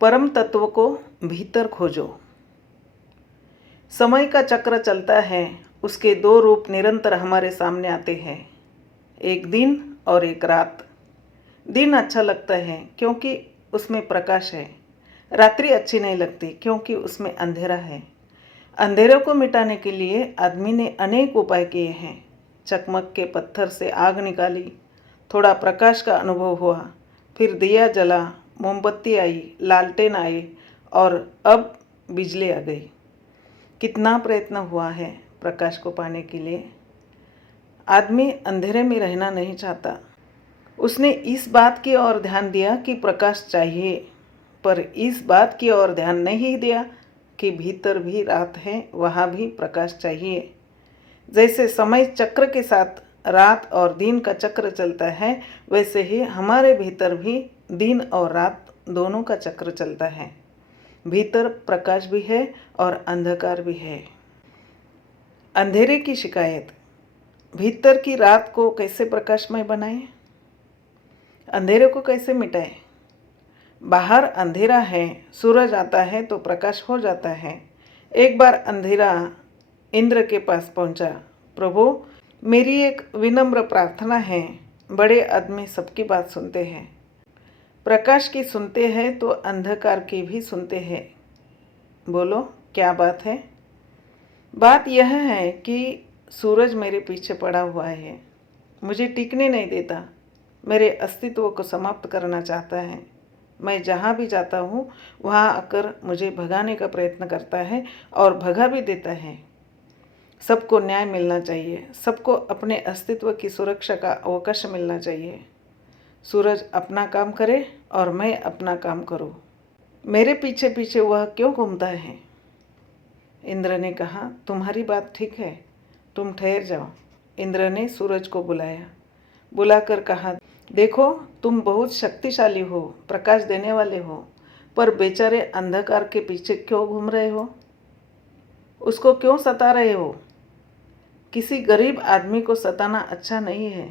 परम तत्व को भीतर खोजो। समय का चक्र चलता है, उसके दो रूप निरंतर हमारे सामने आते हैं, एक दिन और एक रात। दिन अच्छा लगता है क्योंकि उसमें प्रकाश है, रात्रि अच्छी नहीं लगती क्योंकि उसमें अंधेरा है। अंधेरे को मिटाने के लिए आदमी ने अनेक उपाय किए हैं। चकमक के पत्थर से आग निकाली, थोड़ा प्रकाश का अनुभव हुआ, फिर दिया जला, मोमबत्ती आई, लालटेन आए और अब बिजली आ गई। कितना प्रयत्न हुआ है प्रकाश को पाने के लिए। आदमी अंधेरे में रहना नहीं चाहता। उसने इस बात की ओर ध्यान दिया कि प्रकाश चाहिए, पर इस बात की ओर ध्यान नहीं दिया कि भीतर भी रात है, वहाँ भी प्रकाश चाहिए। जैसे समय चक्र के साथ रात और दिन का चक्र चलता है, वैसे ही हमारे भीतर भी दिन और रात दोनों का चक्र चलता है। भीतर प्रकाश भी है और अंधकार भी है। अंधेरे की शिकायत। भीतर की रात को कैसे प्रकाशमय बनाएं? अंधेरे को कैसे मिटाएं? बाहर अंधेरा है, सूरज आता है तो प्रकाश हो जाता है। एक बार अंधेरा इंद्र के पास पहुंचा। प्रभु, मेरी एक विनम्र प्रार्थना है। बड़े आदमी सबकी बात सुनते हैं, प्रकाश की सुनते हैं तो अंधकार की भी सुनते हैं। बोलो, क्या बात है? बात यह है कि सूरज मेरे पीछे पड़ा हुआ है, मुझे टिकने नहीं देता, मेरे अस्तित्व को समाप्त करना चाहता है। मैं जहाँ भी जाता हूँ वहाँ आकर मुझे भगाने का प्रयत्न करता है और भगा भी देता है। सबको न्याय मिलना चाहिए, सबको अपने अस्तित्व की सुरक्षा का अवकाश मिलना चाहिए। सूरज अपना काम करे और मैं अपना काम करूँ। मेरे पीछे पीछे वह क्यों घूमता है? इंद्र ने कहा, तुम्हारी बात ठीक है, तुम ठहर जाओ। इंद्र ने सूरज को बुलाया, बुलाकर कहा, देखो, तुम बहुत शक्तिशाली हो, प्रकाश देने वाले हो, पर बेचारे अंधकार के पीछे क्यों घूम रहे हो? उसको क्यों सता रहे हो? किसी गरीब आदमी को सताना अच्छा नहीं है।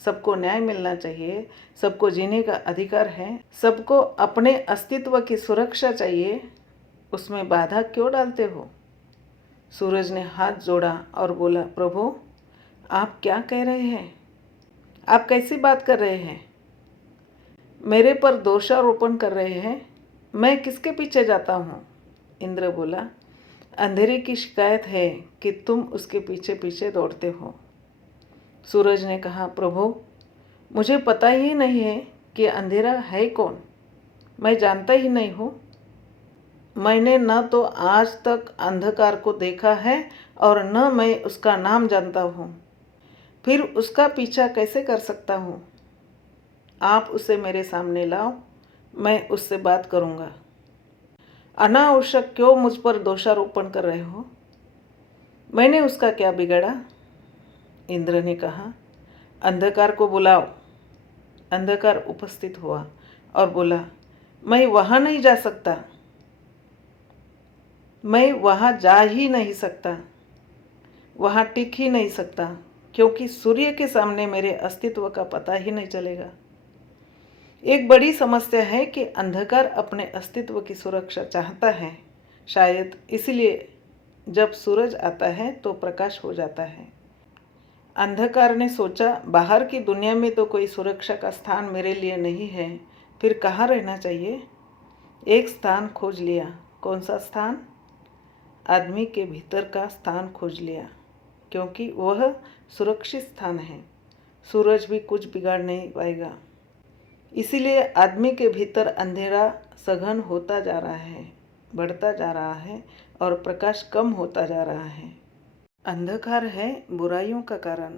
सबको न्याय मिलना चाहिए, सबको जीने का अधिकार है, सबको अपने अस्तित्व की सुरक्षा चाहिए। उसमें बाधा क्यों डालते हो? सूरज ने हाथ जोड़ा और बोला, प्रभु, आप क्या कह रहे हैं? आप कैसी बात कर रहे हैं? मेरे पर दोषारोपण कर रहे हैं। मैं किसके पीछे जाता हूँ? इंद्र बोला, अंधेरे की शिकायत है कि तुम उसके पीछे पीछे दौड़ते हो। सूरज ने कहा, प्रभु, मुझे पता ही नहीं है कि अंधेरा है कौन, मैं जानता ही नहीं हूँ। मैंने न तो आज तक अंधकार को देखा है और न मैं उसका नाम जानता हूँ, फिर उसका पीछा कैसे कर सकता हूँ? आप उसे मेरे सामने लाओ, मैं उससे बात करूँगा। अनावश्यक क्यों मुझ पर दोषारोपण कर रहे हो? मैंने उसका क्या बिगाड़ा? इंद्र ने कहा, अंधकार को बुलाओ। अंधकार उपस्थित हुआ और बोला, मैं वहाँ नहीं जा सकता, मैं वहाँ जा ही नहीं सकता, वहाँ टिक ही नहीं सकता, क्योंकि सूर्य के सामने मेरे अस्तित्व का पता ही नहीं चलेगा। एक बड़ी समस्या है कि अंधकार अपने अस्तित्व की सुरक्षा चाहता है। शायद इसलिए जब सूरज आता है तो प्रकाश हो जाता है। अंधकार ने सोचा, बाहर की दुनिया में तो कोई सुरक्षा का स्थान मेरे लिए नहीं है, फिर कहाँ रहना चाहिए? एक स्थान खोज लिया। कौन सा स्थान? आदमी के भीतर का स्थान खोज लिया, क्योंकि वह सुरक्षित स्थान है। सूरज भी कुछ बिगाड़ नहीं पाएगा। इसीलिए आदमी के भीतर अंधेरा सघन होता जा रहा है, बढ़ता जा रहा है और प्रकाश कम होता जा रहा है। अंधकार है बुराइयों का कारण।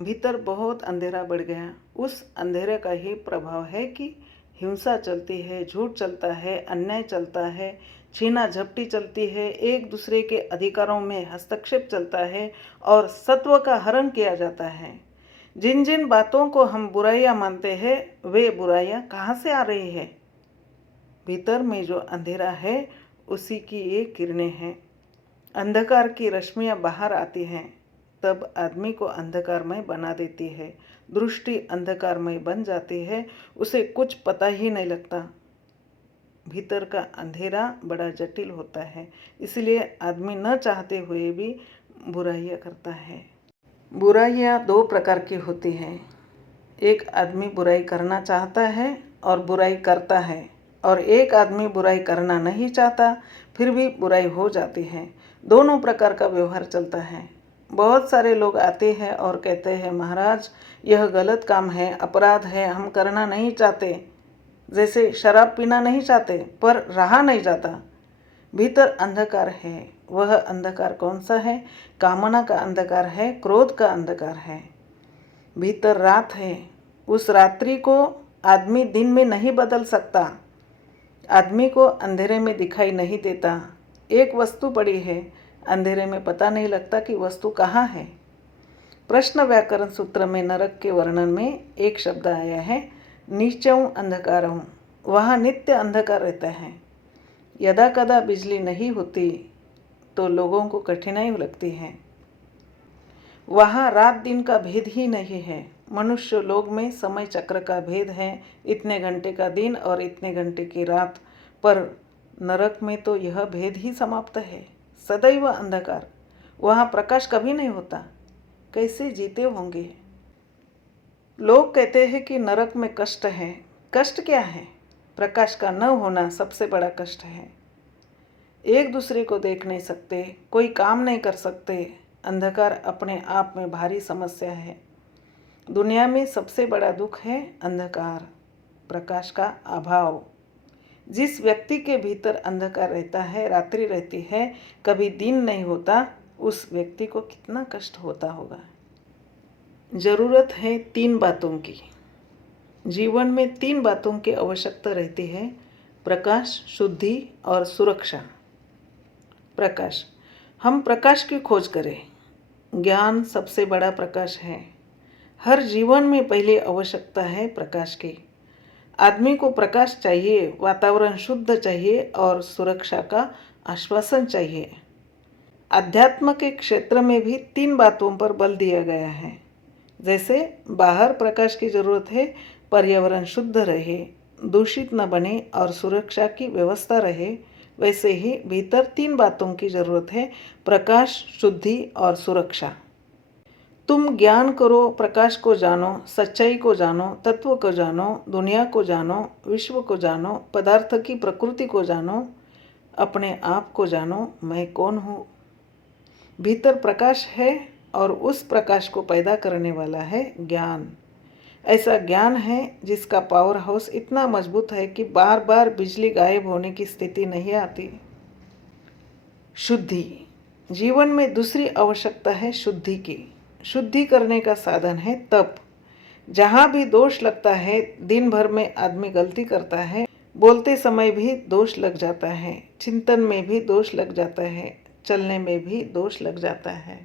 भीतर बहुत अंधेरा बढ़ गया। उस अंधेरे का ही प्रभाव है कि हिंसा चलती है, झूठ चलता है, अन्याय चलता है, छीना झपटी चलती है, एक दूसरे के अधिकारों में हस्तक्षेप चलता है और सत्व का हरण किया जाता है। जिन जिन बातों को हम बुराइयां मानते हैं, वे बुराइयां कहाँ से आ रही है? भीतर में जो अंधेरा है उसी की ये किरणें हैं। अंधकार की रश्मियाँ बाहर आती हैं, तब आदमी को अंधकारमय बना देती है। दृष्टि अंधकारमय बन जाती है, उसे कुछ पता ही नहीं लगता। भीतर का अंधेरा बड़ा जटिल होता है, इसलिए आदमी न चाहते हुए भी बुराइयाँ करता है। बुराइयाँ दो प्रकार की होती हैं। एक आदमी बुराई करना चाहता है और बुराई करता है, और एक आदमी बुराई करना नहीं चाहता फिर भी बुराई हो जाती है। दोनों प्रकार का व्यवहार चलता है। बहुत सारे लोग आते हैं और कहते हैं, महाराज यह गलत काम है, अपराध है, हम करना नहीं चाहते। जैसे शराब पीना नहीं चाहते पर रहा नहीं जाता। भीतर अंधकार है। वह अंधकार कौन सा है? कामना का अंधकार है, क्रोध का अंधकार है। भीतर रात है। उस रात्रि को आदमी दिन में नहीं बदल सकता। आदमी को अंधेरे में दिखाई नहीं देता। एक वस्तु पड़ी है, अंधेरे में पता नहीं लगता कि वस्तु कहाँ है। प्रश्न व्याकरण सूत्र में नरक के वर्णन में एक शब्द आया है, नीचऊ अंधकारम। वहाँ नित्य अंधकार रहता है। यदा कदा बिजली नहीं होती तो लोगों को कठिनाई लगती है। वहाँ रात दिन का भेद ही नहीं है। मनुष्य लोग में समय चक्र का भेद है, इतने घंटे का दिन और इतने घंटे की रात, पर नरक में तो यह भेद ही समाप्त है। सदैव अंधकार। वहाँ प्रकाश कभी नहीं होता। कैसे जीते होंगे? लोग कहते हैं कि नरक में कष्ट है। कष्ट क्या है? प्रकाश का न होना सबसे बड़ा कष्ट है। एक दूसरे को देख नहीं सकते, कोई काम नहीं कर सकते। अंधकार अपने आप में भारी समस्या है। दुनिया में सबसे बड़ा दुख है अंधकार, प्रकाश का अभाव। जिस व्यक्ति के भीतर अंधकार रहता है, रात्रि रहती है, कभी दिन नहीं होता, उस व्यक्ति को कितना कष्ट होता होगा। ज़रूरत है 3 बातों की। जीवन में 3 बातों की आवश्यकता रहती है, प्रकाश, शुद्धि और सुरक्षा। प्रकाश, हम प्रकाश की खोज करें। ज्ञान सबसे बड़ा प्रकाश है। हर जीवन में पहले आवश्यकता है प्रकाश की। आदमी को प्रकाश चाहिए, वातावरण शुद्ध चाहिए और सुरक्षा का आश्वासन चाहिए। अध्यात्म के क्षेत्र में भी 3 बातों पर बल दिया गया है। जैसे बाहर प्रकाश की जरूरत है, पर्यावरण शुद्ध रहे, दूषित न बने और सुरक्षा की व्यवस्था रहे, वैसे ही भीतर 3 बातों की जरूरत है, प्रकाश, शुद्धि और सुरक्षा। तुम ज्ञान करो, प्रकाश को जानो, सच्चाई को जानो, तत्व को जानो, दुनिया को जानो, विश्व को जानो, पदार्थ की प्रकृति को जानो, अपने आप को जानो, मैं कौन हूँ। भीतर प्रकाश है और उस प्रकाश को पैदा करने वाला है ज्ञान। ऐसा ज्ञान है जिसका पावर हाउस इतना मजबूत है कि बार बार बिजली गायब होने की स्थिति नहीं आती। शुद्धि, जीवन में दूसरी आवश्यकता है शुद्धि की। शुद्धि करने का साधन है तप। जहाँ भी दोष लगता है, दिन भर में आदमी गलती करता है, बोलते समय भी दोष लग जाता है, चिंतन में भी दोष लग जाता है, चलने में भी दोष लग जाता है,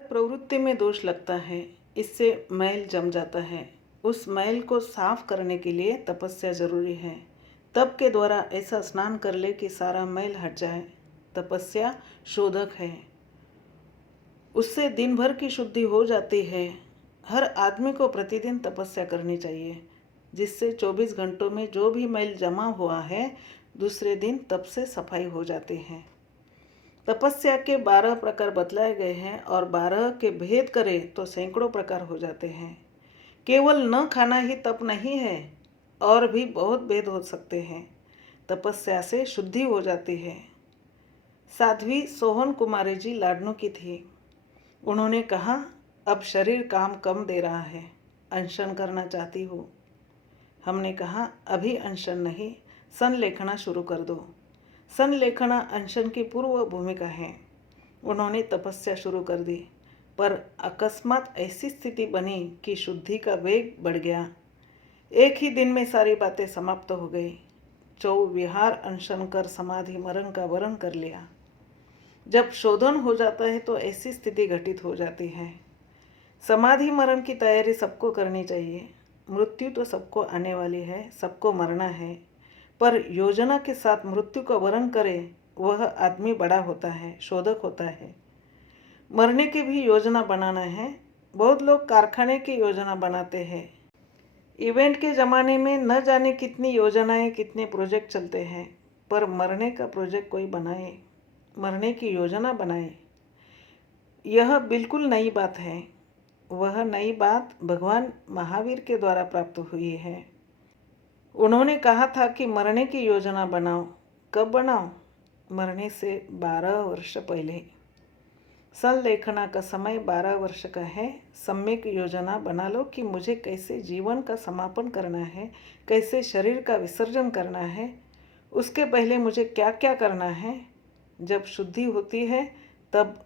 प्रवृत्ति में दोष लगता है। इससे मैल जम जाता है। उस मैल को साफ करने के लिए तपस्या जरूरी है। तप के द्वारा ऐसा स्नान कर ले कि सारा मैल हट जाए। तपस्या शोधक है, उससे दिन भर की शुद्धि हो जाती है। हर आदमी को प्रतिदिन तपस्या करनी चाहिए, जिससे 24 घंटों में जो भी मैल जमा हुआ है, दूसरे दिन तप से सफाई हो जाती है। तपस्या के 12 प्रकार बतलाए गए हैं और 12 के भेद करें तो सैकड़ों प्रकार हो जाते हैं। केवल न खाना ही तप नहीं है, और भी बहुत भेद हो सकते हैं। तपस्या से शुद्धि हो जाती है। साध्वी सोहन कुमारी जी लाडनू की थी। उन्होंने कहा, अब शरीर काम कम दे रहा है, अनशन करना चाहती हूँ। हमने कहा, अभी अनशन नहीं, संलेखना शुरू कर दो। संलेखना अनशन की पूर्व भूमिका है। उन्होंने तपस्या शुरू कर दी, पर अकस्मात ऐसी स्थिति बनी कि शुद्धि का वेग बढ़ गया। एक ही दिन में सारी बातें समाप्त हो गई। 24 विहार अनशन कर समाधि मरण का वरण कर लिया। जब शोधन हो जाता है तो ऐसी स्थिति घटित हो जाती है। समाधि मरण की तैयारी सबको करनी चाहिए। मृत्यु तो सबको आने वाली है, सबको मरना है, पर योजना के साथ मृत्यु का वरण करे वह आदमी बड़ा होता है, शोधक होता है। मरने की भी योजना बनाना है। बहुत लोग कारखाने की योजना बनाते हैं। इवेंट के ज़माने में न जाने कितनी योजनाएं, कितने प्रोजेक्ट चलते हैं। पर मरने का प्रोजेक्ट कोई बनाए, मरने की योजना बनाए, यह बिल्कुल नई बात है। वह नई बात भगवान महावीर के द्वारा प्राप्त हुई है। उन्होंने कहा था कि मरने की योजना बनाओ। कब बनाओ? मरने से 12 वर्ष पहले। संलेखना का समय 12 वर्ष का है। सम्यक योजना बना लो कि मुझे कैसे जीवन का समापन करना है, कैसे शरीर का विसर्जन करना है, उसके पहले मुझे क्या क्या करना है। जब शुद्धि होती है तब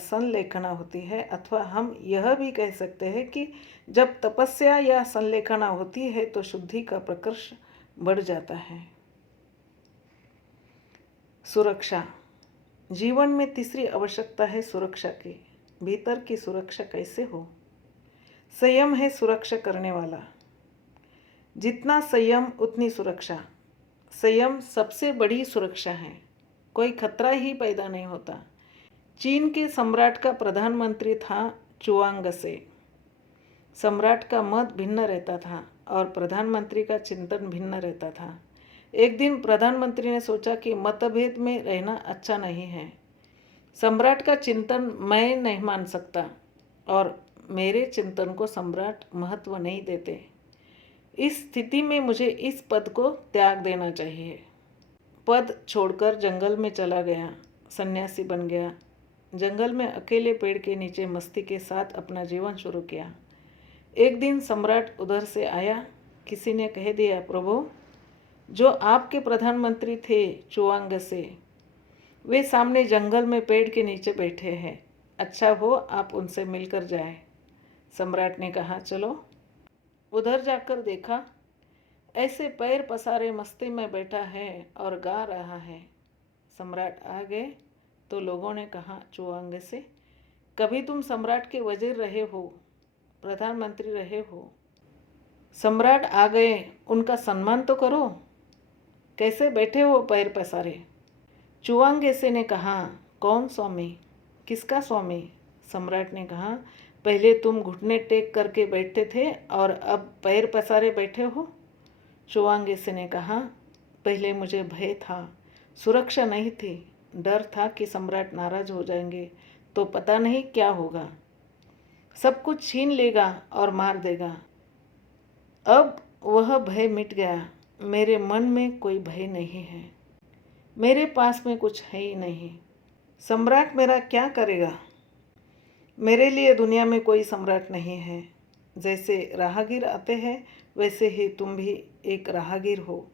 संलेखना होती है, अथवा हम यह भी कह सकते हैं कि जब तपस्या या संलेखना होती है तो शुद्धि का प्रकर्ष बढ़ जाता है। सुरक्षा। जीवन में तीसरी आवश्यकता है सुरक्षा की। भीतर की सुरक्षा कैसे हो? संयम है सुरक्षा करने वाला। जितना संयम उतनी सुरक्षा। संयम सबसे बड़ी सुरक्षा है। कोई खतरा ही पैदा नहीं होता। चीन के सम्राट का प्रधानमंत्री था चुआंगसे। सम्राट का मत भिन्न रहता था और प्रधानमंत्री का चिंतन भिन्न रहता था। एक दिन प्रधानमंत्री ने सोचा कि मतभेद में रहना अच्छा नहीं है। सम्राट का चिंतन मैं नहीं मान सकता और मेरे चिंतन को सम्राट महत्व नहीं देते। इस स्थिति में मुझे इस पद को त्याग देना चाहिए। पद छोड़कर जंगल में चला गया, सन्यासी बन गया। जंगल में अकेले पेड़ के नीचे मस्ती के साथ अपना जीवन शुरू किया। एक दिन सम्राट उधर से आया। किसी ने कह दिया, प्रभु, जो आपके प्रधानमंत्री थे चुआंगसे, वे सामने जंगल में पेड़ के नीचे बैठे हैं। अच्छा हो आप उनसे मिलकर जाएं। सम्राट ने कहा, चलो। उधर जाकर देखा, ऐसे पैर पसारे मस्ती में बैठा है और गा रहा है। सम्राट आ गए तो लोगों ने कहा, चुआंगसे, कभी तुम सम्राट के वजीर रहे हो, प्रधानमंत्री रहे हो। सम्राट आ गए, उनका सम्मान तो करो। कैसे बैठे हो पैर पसारे? चुआंगसे ने कहा, कौन स्वामी? किसका स्वामी? सम्राट ने कहा, पहले तुम घुटने टेक करके बैठते थे और अब पैर पसारे बैठे हो। चुआंगसे ने कहा, पहले मुझे भय था, सुरक्षा नहीं थी, डर था कि सम्राट नाराज हो जाएंगे तो पता नहीं क्या होगा, सब कुछ छीन लेगा और मार देगा। अब वह भय मिट गया। मेरे मन में कोई भय नहीं है, मेरे पास में कुछ है ही नहीं। सम्राट मेरा क्या करेगा? मेरे लिए दुनिया में कोई सम्राट नहीं है। जैसे राहगीर आते हैं वैसे ही तुम भी एक राहगीर हो।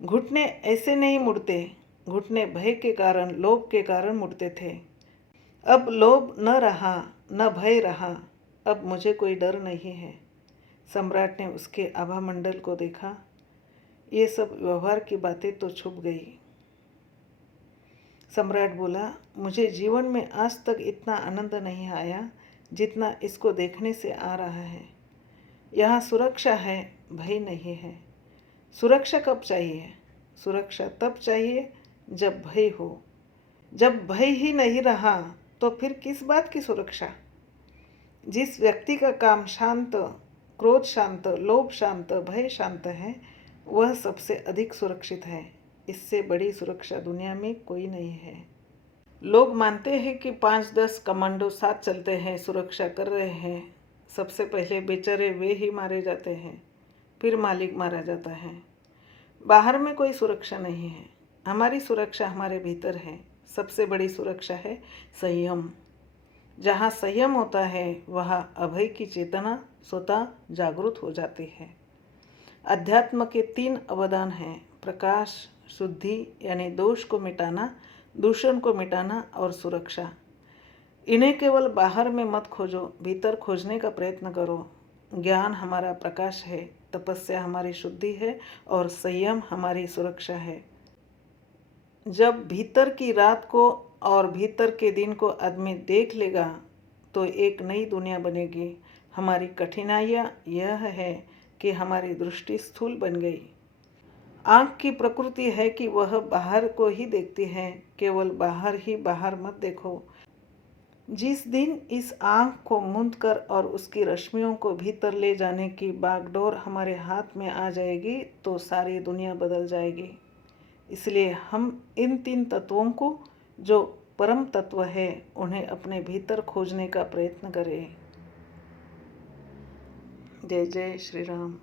घुटने ऐसे नहीं मुड़ते। घुटने भय के कारण, लोभ के कारण मुड़ते थे। अब लोभ न रहा, न भय रहा। अब मुझे कोई डर नहीं है। सम्राट ने उसके आभा मंडल को देखा। ये सब व्यवहार की बातें तो छुप गई। सम्राट बोला, मुझे जीवन में आज तक इतना आनंद नहीं आया जितना इसको देखने से आ रहा है। यहाँ सुरक्षा है, भय नहीं है। सुरक्षा कब चाहिए? सुरक्षा तब चाहिए जब भय हो। जब भय ही नहीं रहा तो फिर किस बात की सुरक्षा? जिस व्यक्ति का काम शांत, क्रोध शांत, लोभ शांत, भय शांत है, वह सबसे अधिक सुरक्षित है। इससे बड़ी सुरक्षा दुनिया में कोई नहीं है। लोग मानते हैं कि 5-10 कमांडो साथ चलते हैं, सुरक्षा कर रहे हैं। सबसे पहले बेचारे वे ही मारे जाते हैं, फिर मालिक मारा जाता है। बाहर में कोई सुरक्षा नहीं है। हमारी सुरक्षा हमारे भीतर है। सबसे बड़ी सुरक्षा है संयम। जहाँ संयम होता है वहाँ अभय की चेतना स्वतः जागृत हो जाती है। अध्यात्म के 3 अवदान हैं, प्रकाश, शुद्धि यानी दोष को मिटाना, दूषण को मिटाना और सुरक्षा। इन्हें केवल बाहर में मत खोजो, भीतर खोजने का प्रयत्न करो। ज्ञान हमारा प्रकाश है, तपस्या हमारी शुद्धि है और संयम हमारी सुरक्षा है। जब भीतर की रात को और भीतर के दिन को आदमी देख लेगा तो एक नई दुनिया बनेगी। हमारी कठिनाइयाँ यह है कि हमारी दृष्टि स्थूल बन गई। आँख की प्रकृति है कि वह बाहर को ही देखती है, केवल बाहर ही बाहर मत देखो। जिस दिन इस आँख को मूंद कर और उसकी रश्मियों को भीतर ले जाने की बागडोर हमारे हाथ में आ जाएगी तो सारी दुनिया बदल जाएगी। इसलिए हम इन 3 तत्वों को, जो परम तत्व है, उन्हें अपने भीतर खोजने का प्रयत्न करें। जय जय श्री राम।